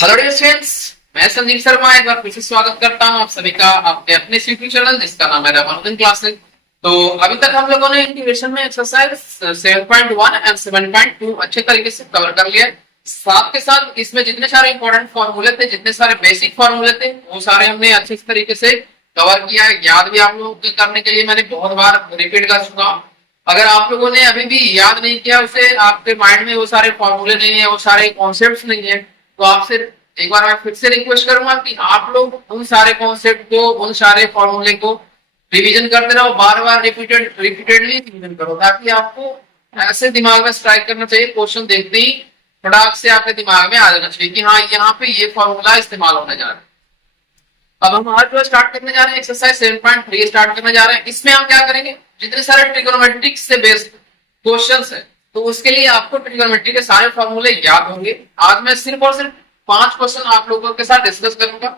Hello dear students, मैं संजीव शर्मा एक बार फिर से स्वागत करता हूं आप सभी का अपने अपने यूट्यूब चैनल जिसका नाम है रामानुजन क्लासेस। तो अभी तक हम लोगों ने इंटीग्रेशन में एक्सरसाइज 7.1 एंड 7.2 अच्छे तरीके से कवर कर लिया। साथ के साथ इसमें जितने सारे इंपॉर्टेंट फॉर्मूले थे, जितने सारे बेसिक फॉर्मूले थे, वो सारे हमने अच्छे तरीके से कवर किया है। याद भी आप लोगों को करने के लिए मैंने बहुत बार रिपीट कर चुका हूँ। अगर आप लोगों ने अभी भी याद नहीं किया, उसे आपके माइंड में वो सारे फॉर्मूले नहीं है, वो सारे कॉन्सेप्ट्स नहीं है, तो आपसे एक बार मैं फिर से रिक्वेस्ट करूंगा कि आप लोग उन सारे कॉन्सेप्ट को, उन सारे फॉर्मूले को रिवीजन करते रहो, बार बार रिपीटेडली रिवीजन करो, ताकि आपको ऐसे दिमाग में स्ट्राइक करना चाहिए, क्वेश्चन देखते ही फटाक से आपके दिमाग में आ जाना चाहिए कि हाँ, यहाँ पे ये फॉर्मूला इस्तेमाल होने जा रहा है। अब हम आज जो स्टार्ट करने जा रहे हैं एक्सरसाइज 7.3 स्टार्ट करने जा रहे हैं। इसमें हम क्या करेंगे, जितने सारे ट्रिग्नोमेट्रिक से बेस्ड क्वेश्चंस है, तो उसके लिए आपको ट्रिग्नोमेट्री के सारे फॉर्मूले याद होंगे। आज मैं सिर्फ और सिर्फ 5 क्वेश्चन आप लोगों के साथ डिस्कस करूंगा।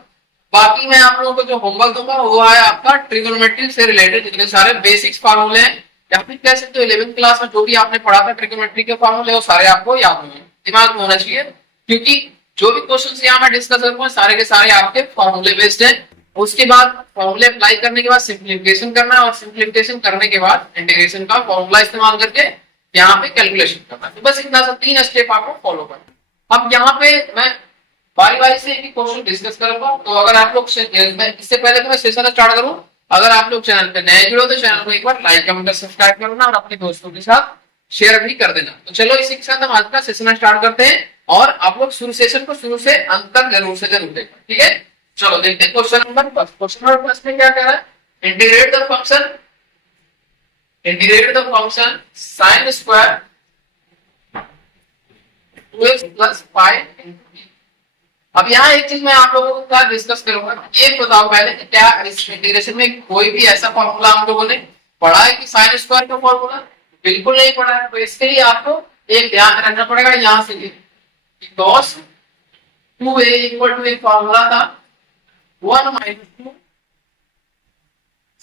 बाकी मैं आप लोगों को जो होमवर्क दूंगा वो है आपका ट्रिग्नोमेट्री से रिलेटेड जितने सारे बेसिक्स फार्मूले हैं, या फिर कह सकते हो 11th क्लास में जो भी आपने पढ़ा था ट्रिग्नोमेट्री के फार्मूले, वो सारे आपको याद होंगे, दिमाग में होना चाहिए। क्योंकि जो भी क्वेश्चन यहाँ मैं डिस्कस करूंगा सारे के सारे आपके फॉर्मूले बेस्ड है। उसके बाद फॉर्मूले अप्लाई करने के बाद सिंप्लीफिकेशन करना है, और सिंप्लीफिकेशन करने के बाद इंटीग्रेशन का फॉर्मूला इस्तेमाल करके यहाँ पे कैलकुलेशन करना है। तो बस इतना सा 3 स्टेप आपको फॉलो करना। अब यहाँ पे मैं बारी बारी से एक क्वेश्चन डिस्कस करूंगा। तो अगर आप लोग इससे पहले तो मैं सेशन स्टार्ट करूं, अगर आप लोग चैनल पे नए जुड़ो तो चैनल को एक बार लाइक कमेंट और सब्सक्राइब करना, और अपने दोस्तों के साथ शेयर भी कर देना। तो चलो इसी के साथ हम आज का सेशन स्टार्ट करते हैं, और आप लोग सेशन को शुरू से अंत तक जरूर से जरूर देखना, ठीक है। चलो देखते हैं question number first. Question number first में क्या कह रहा है, integrate the function sin square 2x plus 5। अब यहाँ एक चीज मैं आप लोगों के साथ डिस्कस करूंगा, ये बताओ पहले कि क्या इस इंटीग्रेशन में कोई भी ऐसा फॉर्मूला हम लोगों ने पढ़ा है कि साइन स्क्वायर का फॉर्मूला? बिल्कुल नहीं पढ़ा है। तो इसके लिए आपको एक ध्यान रखना पड़ेगा, यहाँ से cos 2a इक्वल टू एक फॉर्मूला था 1 माइनस 2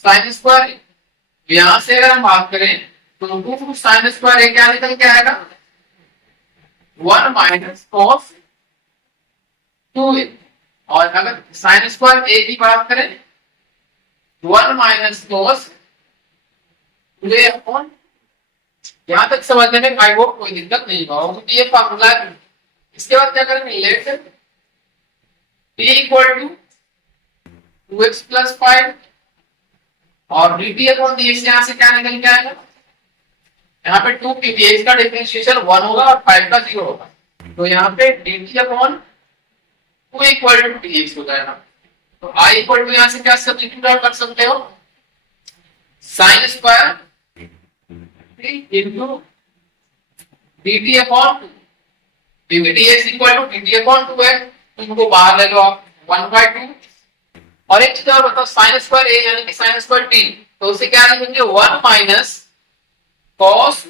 साइन स्क्वायर। यहां से अगर हम बात करें तो 2 साइन स्क्वायर क्या निकल के आएगा, 1 माइनस कॉस 2a। और अगर साइन स्क्वायर a की बात करें 1 माइनस कॉस 2a अपॉन। यहां तक समझने में आई होप कोई दिक्कत नहीं होगा, क्योंकि ये फॉर्मूला है। इसके बाद क्या करेंगे, let t equal to 2x plus 5 और dt अपॉन dx यहां से क्या निकल के आएगा, यहाँ पे 2 की dx का डिफरेंशिएशन 1 होगा और 5 का 0 होगा। तो यहाँ पे dt upon 2 equal to dx हो जाएगा। तो i इक्वल टू यहां से क्या सब्स्टिट्यूट कर सकते हो, sine square into dt upon 2, dx equal to dt upon 2x। इनको बाहर ले लो आप 1/2। और एक चीज और बताओ, साइन स्क्वायर a यानी कि साइन स्क्वायर t, तो उसे क्या लिखेंगे 1 माइनस कॉस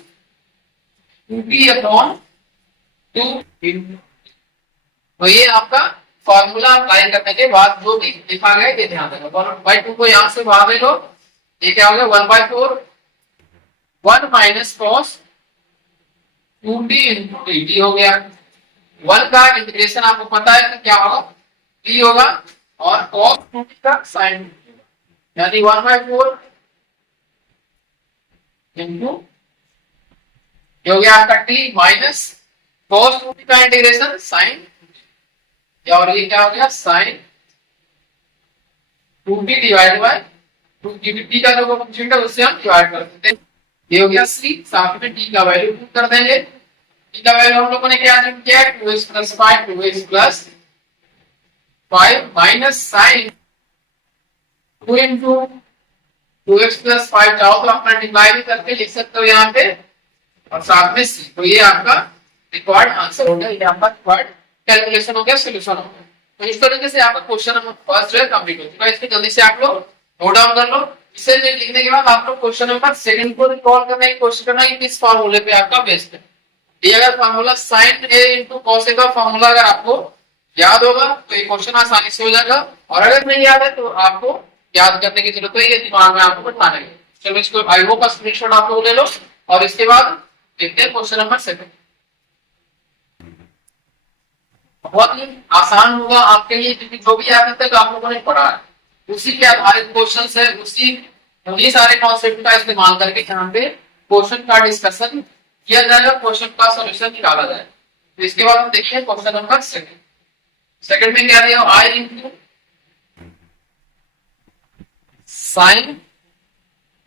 2t अपॉन 2। तो ये आपका फॉर्मूला अप्लाई करने के बाद जो भी लिखा गया ये ध्यान देना। 1/2 को यहां से बाहर ले लो, ये क्या हो गया 1/4 1 minus cos 2t into dt हो गया। 1 का इंटीग्रेशन आपको पता है कि क्या होगा, t होगा, और cos 2t का sin यानी 1/4 इंटू ये हो गया आपका t माइनस cos 2t का इंटीग्रेशन sin, और ये क्या हो गया sin 2t divide by 2t का जो कोएफिशिएंट है उससे हम डिवाइड कर देते हैं। ये हो गया c, साथ में t का वैल्यू पुट कर देंगे। t का वैल्यू हम लोगों ने क्या किया 2x plus 5 2x plus 5 minus sine 2 into 2x plus 5 चाहो तो आप मल्टीप्लाई भी करके लिख सकते हो यहाँ पे, और साथ में c। तो ये आपका रिक्वायर्ड आंसर हो गया, ये आपका रिक्वायर्ड कैलकुलेशन हो गया, सॉल्यूशन हो गया। तो इस तरीके से आपका क्वेश्चन नंबर फर्स्ट जो है कंप्लीट हो चुका है। इसको जल्दी से आप लोग नोट डाउन कर लो। इसे लिखने के बाद आप लोग क्वेश्चन नंबर सेकंड को रिकॉल करना है, कोशिश करना है कि किस फार्मूले पे आपका बेस्ड है। ये अगर formula sin a into cos a का फार्मूला अगर आपको याद होगा तो ये क्वेश्चन आसानी से हो जाएगा, और अगर नहीं याद है तो आपको याद करने की जरूरत है, ये दिमाग में आपको बैठाना है। चलो इसको आई होप का स्क्रीनशॉट आप लोग ले लो, और इसके बाद देखते हैं क्वेश्चन नंबर 7। बहुत ही आसान होगा आपके लिए, क्योंकि जो भी अभी तक आप लोगों ने पढ़ा है उसी के आधारित क्वेश्चन है, उसी उन्हीं सारे कॉन्सेप्ट का इस्तेमाल करके यहाँ पे क्वेश्चन का डिस्कशन किया जाएगा, क्वेश्चन का सोल्यूशन निकाला जाएगा। तो इसके बाद हम देखिए क्वेश्चन नंबर सेकंड। सेकंड में क्या दिया, I into sine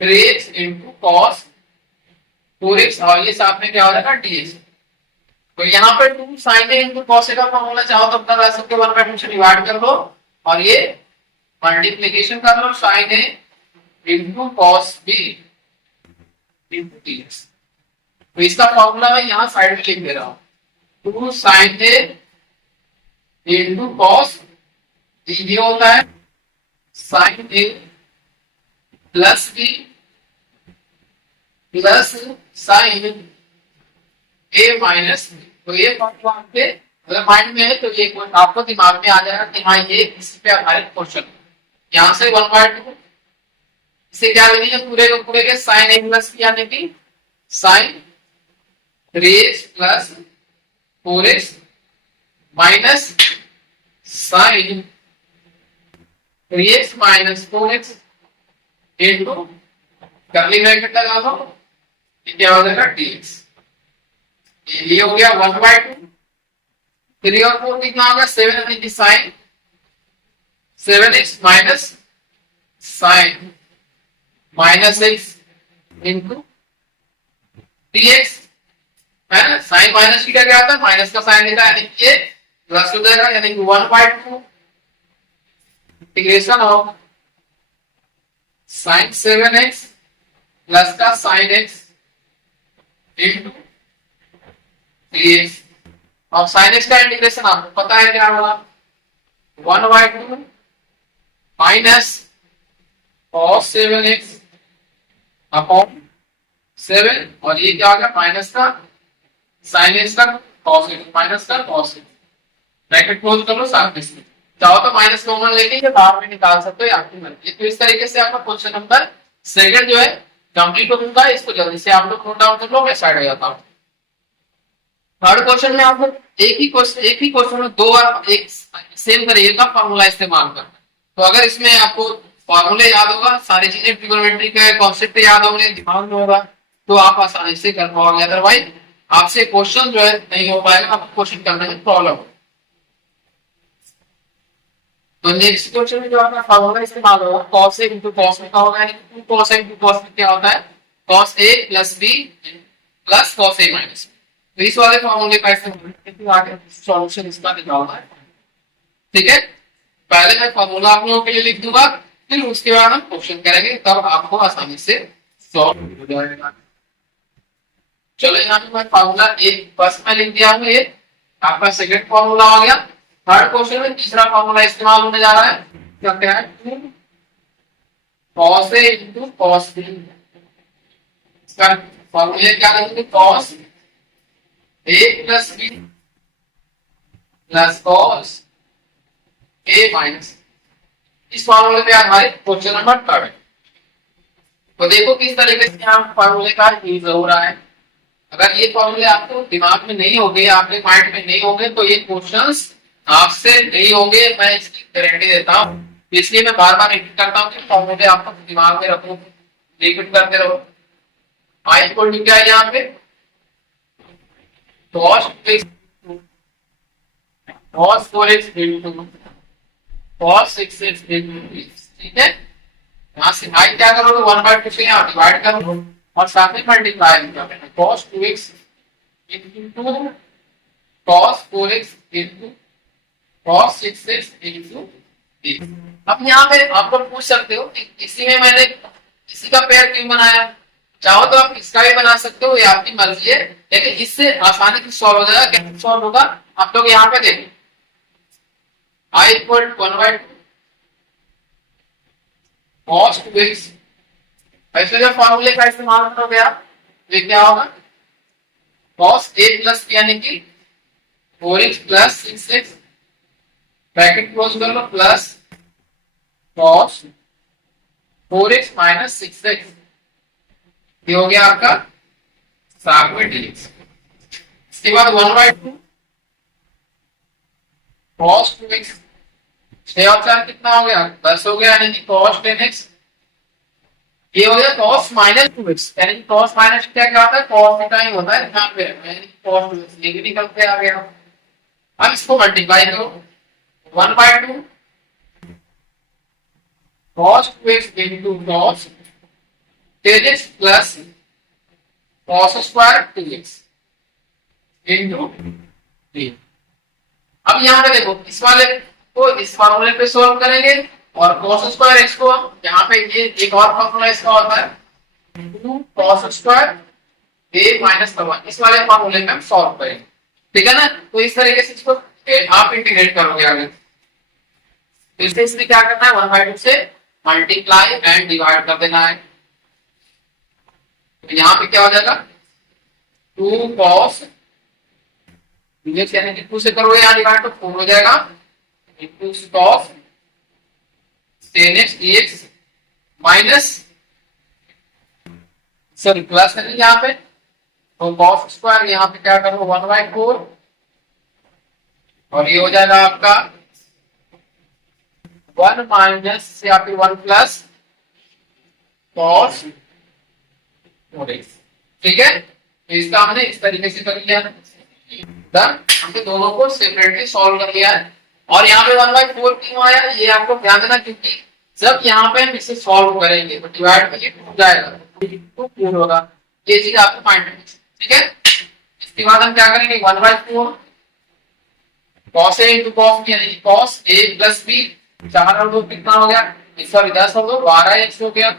3x into cos 4x और ये साथ में क्या हो जाएगा dx। तो यहाँ पे 2 sin a into cos a का फॉर्मूला चाहो तो अपना वैसे के 1/2 से डिवाइड कर लो और ये मल्टीप्लिकेशन कर लो sin a into cos b into dx। तो इसका फॉर्मूला मैं यहाँ साइड में लिख दे रहा हूँ, 2 sin a इंटू कॉस, ये होता है sin a plus b plus sign a minus b। तो ये फॉर्मूला आपके अगर माइंड में है तो ये आपको दिमाग में आ जाएगा कि हाँ ये इस पे आधारित क्वेश्चन। यहाँ से 1/2 इसे क्या लेंगे, पूरे को पूरे के साइन a प्लस b यानी कि sine 3x plus 4x minus sine 3x minus 4x into curly bracket लगा दो, क्या हो जाएगा dx। ये हो गया 1/2। 3 और 4 कितना होगा 7 यानी कि sine 7x minus sine minus x into dx है ना। साइन माइनस की क्या आता है, माइनस का साइन देता है, यानी कि ये प्लस हो जाएगा, यानी कि 1/2 integration of sine 7x plus का साइन x इंटू dx। और साइन x का इंटीग्रेशन आपको पता है क्या होगा, 1/2 माइनस cos 7x अपॉन 7 और ये क्या आ गया माइनस का साइन x का cos x माइनस का cos x। ब्रैकेट क्लोज कर लो, साथ में चाहो तो माइनस कॉमन लेके ये बाहर में निकाल सकते हो, आपकी मर्जी। तो इस तरीके से आपका क्वेश्चन नंबर सेकंड जो है कंप्लीट हो चुका है। इसको जल्दी से आप लोग नोट डाउन कर लो, मैं साइड हो जाता हूँ। थर्ड क्वेश्चन में आपको एक ही क्वेश्चन में 2 बार एक सेम तरीके का फॉर्मूला इस्तेमाल करना है। तो अगर इसमें आपको फॉर्मूले याद होगा, सारी चीजें ट्रिग्नोमेट्री का कॉन्सेप्ट याद होंगे, दिमाग में होगा, तो आप आसानी से कर पाओगे। अदरवाइज आपसे क्वेश्चन जो है नहीं हो पाएगा, आपको क्वेश्चन करने में प्रॉब्लम हो। तो नेक्स्ट क्वेश्चन में जो आपका फॉर्मूला इस्तेमाल होगा cos a into cos b का होगा, यानी कि 2 cos a into cos b क्या होता है cos a plus b plus cos a minus। तो इस वाले फॉर्मूले का इस्तेमाल करके आगे सॉल्यूशन इसका निकालना है। ठीक है, पहले मैं फॉर्मूला आप लोगों के लिए लिख दूंगा, फिर उसके बाद हम क्वेश्चन करेंगे, तब आपको आसानी से सॉल्व हो जाएगा। चलो यहाँ पे मैं फॉर्मूला एक फर्स्ट में लिख दिया हूँ, ये आपका सेकंड फॉर्मूला हो गया। थर्ड क्वेश्चन में तीसरा फॉर्मूला इस्तेमाल होने जा रहा है, क्या है cos a into cos b। इसका फॉर्मूला क्या लिखेंगे cos a plus b plus cos a minus। इस फॉर्मूले पे आधारित क्वेश्चन नंबर थर्ड। तो देखो किस तरीके से यहाँ फॉर्मूले का यूज हो रहा है। अगर ये फॉर्मूले आपको दिमाग में नहीं होंगे, आपके माइंड में नहीं होंगे, तो ये क्वेश्चंस आपसे नहीं होंगे, मैं इसकी गारंटी देता हूँ। इसलिए मैं बार बार रिपीट करता हूँ कि फॉर्मूले आपको दिमाग में रखो, रिपीट करते रहो। आई को क्या है यहाँ पे cos 4x into cos 6x into dx। ठीक है, यहाँ से आई क्या करोगे 1/2 से यहाँ डिवाइड करो और साथ में मल्टीप्लाई भी करोगे, cos 2x into cos 4x into cos 6x into dx। अब यहाँ पे आप लोग पूछ सकते हो कि इसी में मैंने इसी का पेयर क्यों बनाया, चाहो तो आप इसका भी बना सकते हो, ये आपकी मर्जी है, लेकिन इससे आसानी से सॉल्व हो जाएगा। कैसे सॉल्व होगा आप लोग यहाँ पे देखिए, I equal 1/2 cos 2x। ऐसे जब फॉर्मूले का इस्तेमाल करोगे आप, तो क्या होगा cos a प्लस यानी कि 4x plus 6x bracket close कर लो plus cos 4x minus 6x, ये हो गया आपका साथ में dx। इसके बाद 1/2 cos 2x, 6 और 4 कितना हो गया 10 हो गया, यानी कि cos 10x। ये हो गया cos माइनस 2x, यानी कि cos माइनस क्या क्या होता है cos थीटा ही होता है, ध्यान पे रखना, यानी cos 2x ये भी निकल के आ गया। अब इसको मल्टीप्लाई करो 1/2 cos 2x into cos 10x plus cos square 2x into 3। अब यहाँ पे देखो इस वाले को इस फार्मूले पे सॉल्व करेंगे और cos स्क्वायर x को यहाँ पे ये एक और फार्मूला इसका होता है 2 cos स्क्वायर a माइनस 1, इस वाले फार्मूले में हम सॉल्व करेंगे, ठीक है ना। तो इस तरीके से इसको आप इंटीग्रेट करोगे आगे। तो इसलिए क्या करना है 1/2 से मल्टीप्लाई एंड डिवाइड कर देना है। तो यहाँ पे क्या हो जाएगा 2 cos, यानी कि 2 से करोगे यहाँ डिवाइड तो 4 हो जाएगा, into cos 10x dx minus, sorry plus है यहाँ पे, तो cos स्क्वायर यहाँ पे क्या करो 1/4 और ये हो जाएगा आपका 1 माइनस या फिर 1 प्लस cos 4x, ठीक है। तो इसका हमने इस तरीके से कर लिया, हमने दोनों को सेपरेटली सॉल्व कर लिया है। और यहाँ पे 1/4 क्यों आया ये आपको ध्यान देना, क्योंकि जब यहाँ पे हम इसे सॉल्व करेंगे तो डिवाइड करके टूट जाएगा, तो 4 होगा, ये चीज आपको फाइंड करनी है, ठीक है। इसके बाद हम क्या करेंगे 1/4 cos a into cos b, यानी cos a plus b, 4 और 2 कितना हो गया, सॉरी 10 और 2 12x हो गया,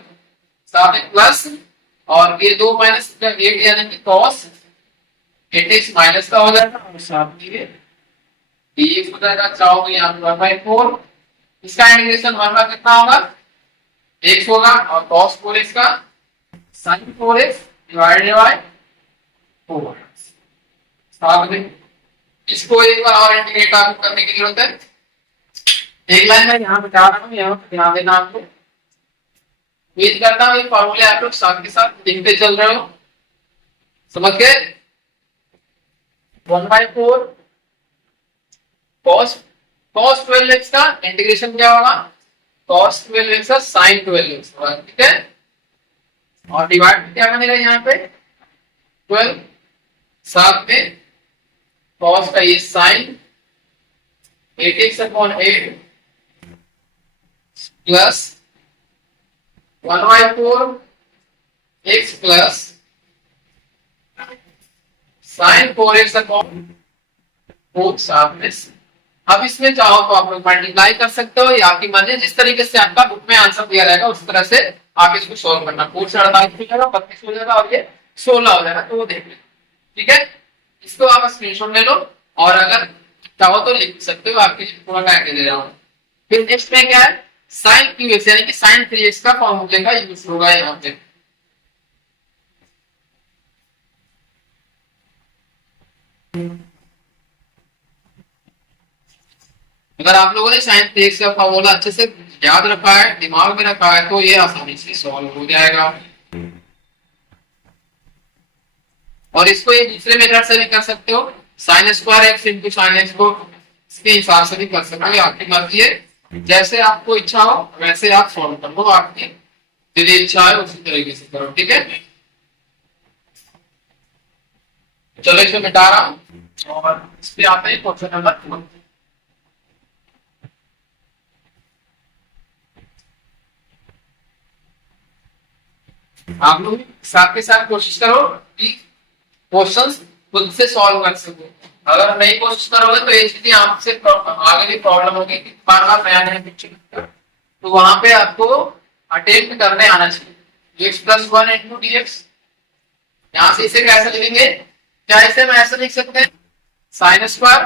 साथ में प्लस और ये 2 माइनस 8 यानी कि cos 8x माइनस का हो जाएगा और साथ में ये dx हो जाएगा, चाहोगे यहाँ 1/4, इसका इंटीग्रेशन 1 का कितना होगा x होगा और cos 4x का sin 4x डिवाइडेड बाय 4। साथ में इसको एक बार और इंटीग्रेट आपको करने की जरूरत है। एक लाइन में यहाँ पे जा रहा हूँ, यहाँ पे ध्यान देना आपको, उम्मीद करता हूँ ये फॉर्मूले आप लोग साथ के साथ लिखते चल रहे हो, समझ गए। 1/4 cos 12x का इंटीग्रेशन क्या होगा cos 12x का sin 12x होगा, ठीक है। और डिवाइड क्या बनेगा यहाँ पे 12, साथ में cos का ये sin 8x/8 plus 1/4 x plus sin 4x/4 साथ में। अब इसमें चाहो तो आप लोग मल्टीप्लाई कर सकते हो या आपकी मर्जी, जिस तरीके से आपका बुक में आंसर दिया रहेगा उस तरह से आप इसको सॉल्व करना। 4 से 48 हो जाएगा, 32 हो जाएगा और ये 16 हो जाएगा, तो वो देख लो, ठीक है। इसको आप स्क्रीनशॉट ले लो और अगर चाहो तो लिख सकते हो, आपके पूरा टाइम दे रहा हूं। फिर नेक्स्ट में क्या है sin 2x यानी कि sin 3x का फॉर्मूले का यूज होगा यहाँ पे। अगर आप लोगों ने sin 3x का फॉर्मूला अच्छे से याद रखा है, दिमाग में रखा है, तो ये आसानी से सॉल्व हो जाएगा। और इसको एक दूसरे मेथड से भी कर सकते हो, sin square x into sin x को इसके हिसाब से भी कर सकते हो, आपकी मर्जी है, जैसे आपको इच्छा हो वैसे आप सॉल्व कर लो, आपकी यदि इच्छा है उसी तरीके से करो, ठीक है। चलो इसे मिटा रहा हूं और इस पे आते हैं क्वेश्चन नंबर 2। आप लोग साथ के साथ कोशिश करो कि क्वेश्चंस खुद से सॉल्व कर सको। अगर नहीं कोशिश करोगे तो ये चीजें आपसे आगे भी प्रॉब्लम होगी कि बार बार नया नया पिक्चर, तो वहां पे आपको अटेम्प्ट करने आना चाहिए। x plus 1 into D x, यहां से इसे कैसे लिखेंगे, क्या इसे हम ऐसे लिख सकते हैं sine square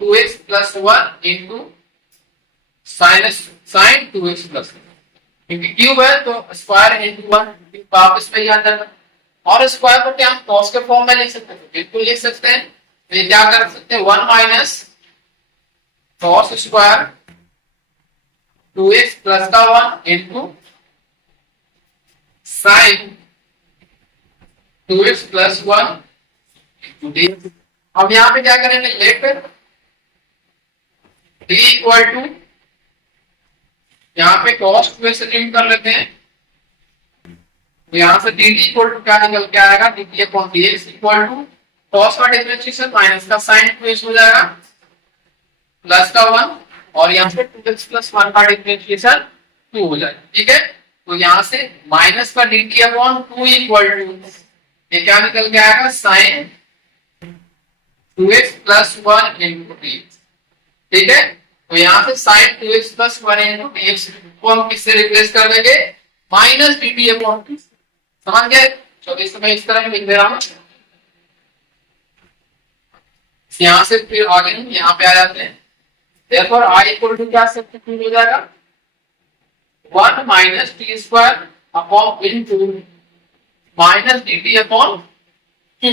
2x plus 1 into sine 2x plus 1, क्योंकि क्यूब है तो स्क्वायर इंटू 1 वापस पे आ जाएगा। और स्क्वायर को क्या हम कॉस के फॉर्म में लिख सकते हैं, बिल्कुल लिख सकते हैं। तो ये क्या कर सकते हैं 1 minus cos square 2x plus का 1 into sine 2x plus 1 into D. अब यहाँ पे क्या करेंगे लेट टी इक्वल टू, यहाँ पे cos 2x सब्स्टिट्यूट कर लेते हैं, तो यहाँ से dt इक्वल टू क्या निकल के आएगा, dt upon dx equal to cos का डिफरेंशिएशन माइनस का sin 2x हो जाएगा प्लस का 1, और यहाँ से 2x प्लस 1 का डिफरेंशिएशन 2 हो जाएगा। ठीक है, तो यहाँ से माइनस का dt अपॉन 2 इक्वल टू ये क्या निकल के आएगा, sin 2x plus 1 into dx। ठीक है, तो यहाँ से sin 2x plus 1 into dx को हम किससे रिप्लेस कर देंगे, माइनस dt अपॉन 2। समझ गए? तो इस समय इस तरह लिख दे रहा हूं, यहां से फिर आगे हम यहाँ पे आ जाते हैं। therefore I इक्वल टू क्या सब्स्टिट्यूट हो जाएगा, 1 minus T square upon into minus dt upon 2।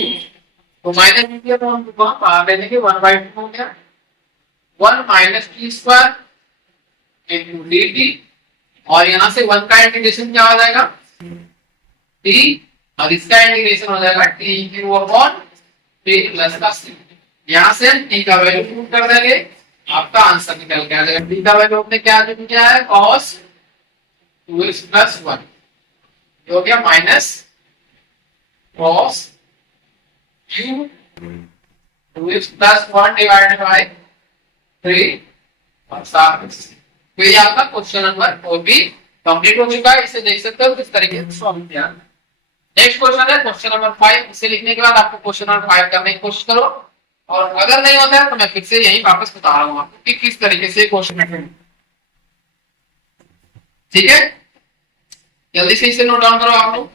तो माइनस dt अपॉन 2 को हम बाहर ले लेंगे, 1/2 हो गया, 1 minus T square into dt, और यहां से 1 का इंटीग्रेशन क्या हो जाएगा, t, और इसका इंटीग्रेशन हो जाएगा t cube upon t plus का c। यहां से हम t का वैल्यू पुट कर देंगे, आपका आंसर निकल के आ जाएगा। t का वैल्यू आपने क्या किया है, cos 2x प्लस 1, हो गया minus cos cube 2x plus 1 divided by 3 और 7। तो ये आपका क्वेश्चन नंबर 4 भी कंप्लीट हो चुका है। इसे देख सकते हो किस तरीके से सॉल्व किया। नेक्स्ट क्वेश्चन है क्वेश्चन नंबर 5। इसे लिखने के बाद आपको क्वेश्चन नंबर 5 करने की कोशिश करो, और अगर नहीं होता है तो मैं फिर से यही वापस बता रहा हूं आपको कि किस तरीके से क्वेश्चन है। ठीक है, जल्दी से इसे नोट डाउन करो आप लोग।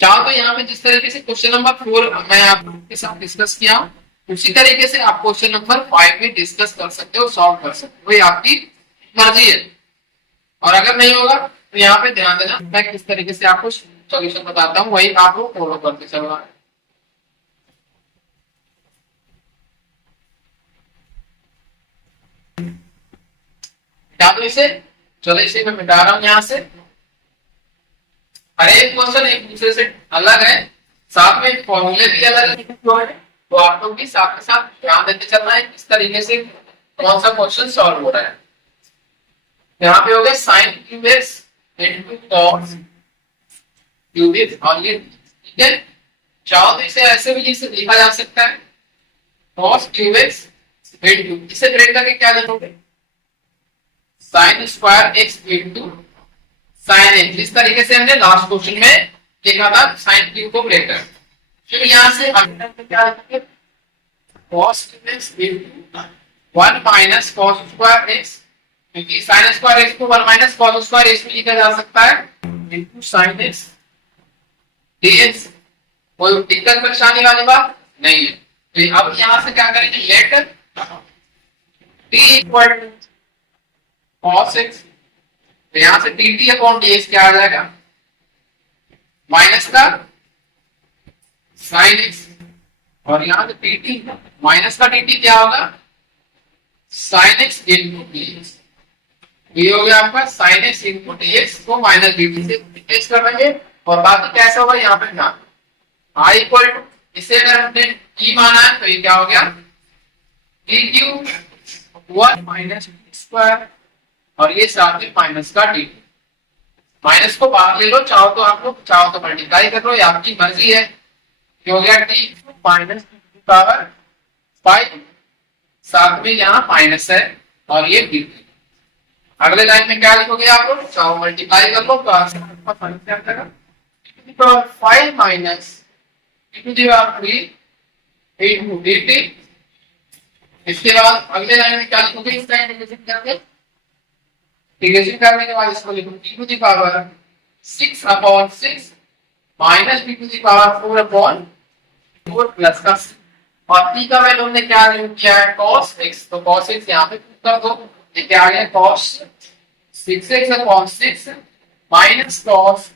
चाहो तो यहाँ पे जिस तरीके से क्वेश्चन नंबर 4 मैं आपके साथ डिस्कस किया हूं, उसी तरीके से आप क्वेश्चन नंबर 5 भी डिस्कस कर सकते हो, सॉल्व कर सकते हो, ये आपकी मर्जी है। और अगर नहीं होगा तो यहाँ पे ध्यान देना, मैं किस तरीके से आपको सॉल्यूशन बताता हूँ, वही आप लोग फॉलो करते चलना है। क्या तो इसे, चलो इसे मैं मिटा रहा हूं यहाँ से। हर एक क्वेश्चन एक दूसरे से अलग है, साथ में फॉर्मूले भी अलग है, तो आप लोग भी साथ के साथ ध्यान देते चलना है किस तरीके से कौन सा क्वेश्चन सॉल्व हो रहा है। यहाँ पे हो गया sin cube into cos cube, और ये ठीक है। चाहो तो इसे ऐसे भी लिखा जा सकता है, cos क्यूब इनटू, इसे ब्रेक करके क्या लिखोगे, sin square x into sin x। इस तरीके से हमने लास्ट क्वेश्चन में लिखा था sin क्यूब को ब्रेक कर। फिर यहाँ से क्या लिखेंगे, cos cube x into 1 minus cos square x, क्योंकि sin स्क्वायर x को 1 माइनस cos स्क्वायर x में लिखा जा सकता है, इनटू sin x dx। कोई दिक्कत परेशानी वाली बात नहीं है। तो अब यहाँ से क्या करेंगे, let t equal to cos x, तो यहाँ से dt अपॉन dx क्या आ जाएगा, माइनस का sin x, और यहाँ से dt माइनस का dt क्या होगा, sin x इनटू dx। ये हो गया आपका sin x इनटू dx को माइनस dt से रिप्लेस कर देंगे, और बाकी कैसा होगा यहाँ पे ध्यान, i इक्वल टू, इसे अगर हमने t माना है तो ये क्या हो गया, t क्यूब 1 माइनस स्क्वायर, और ये साथ में माइनस का dt। माइनस को बाहर ले लो, चाहो तो आप लोग चाहो तो मल्टीप्लाई कर लो, ये आपकी मर्जी है। ये हो गया t माइनस पावर 5, साथ में यहाँ माइनस है, और ये dt। अगले लाइन में क्या लिखोगे आप लोग, चाहो मल्टीप्लाई कर लो तो answer 5 minus to the power 3 into dt। इसके बाद अगले लाइन में क्या लिखोगे, इसका इंटीग्रेशन करेंगे, इंटीग्रेशन करने के बाद इसको लिखो t to the power 6 upon 6 minus t to the power 4 upon 4 plus का, और t का वैल्यू हमने क्या किया है, cos x, तो cos x यहाँ पे पुट कर दो, ये क्या आ गया, cos 6x upon 6 minus cos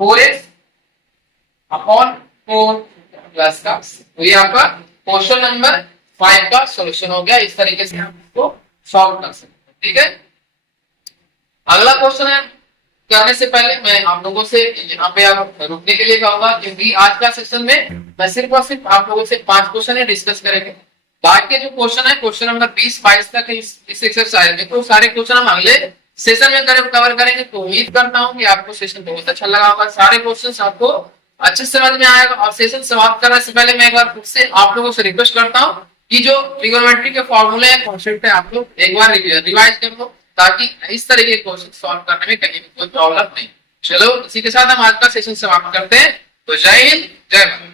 4x upon 4 plus का। तो ये आपका क्वेश्चन नंबर 5 का सॉल्यूशन हो गया। इस तरीके से आप इसको सॉल्व कर सकते हैं। ठीक है, अगला क्वेश्चन है, करने से पहले मैं आप लोगों से यहाँ पे आप रुकने के लिए कहूंगा, क्योंकि आज का सेशन में मैं सिर्फ और सिर्फ आप लोगों से 5 क्वेश्चन डिस्कस करेंगे। बाकी जो क्वेश्चन है क्वेश्चन नंबर 20-22 तक इस एक्सरसाइज में, तो सारे क्वेश्चन हम अगले सेशन में कवर करेंगे। तो उम्मीद करता हूँ कि आपको सेशन बहुत अच्छा लगा होगा, सारे क्वेश्चन आपको अच्छे से समझ में आएगा। और सेशन समाप्त करने से पहले मैं एक बार फिर से आप लोगों से रिक्वेस्ट करता हूँ कि जो ट्रिगोनोमेट्री के फॉर्मूले हैं, कॉन्सेप्ट है, आप लोग एक बार रिवाइज कर लो, ताकि इस तरह के क्वेश्चन सॉल्व करने में कहीं भी कोई प्रॉब्लम नहीं। चलो इसी के साथ हम आज का सेशन समाप्त करते हैं। तो जय हिंद, जय भारत।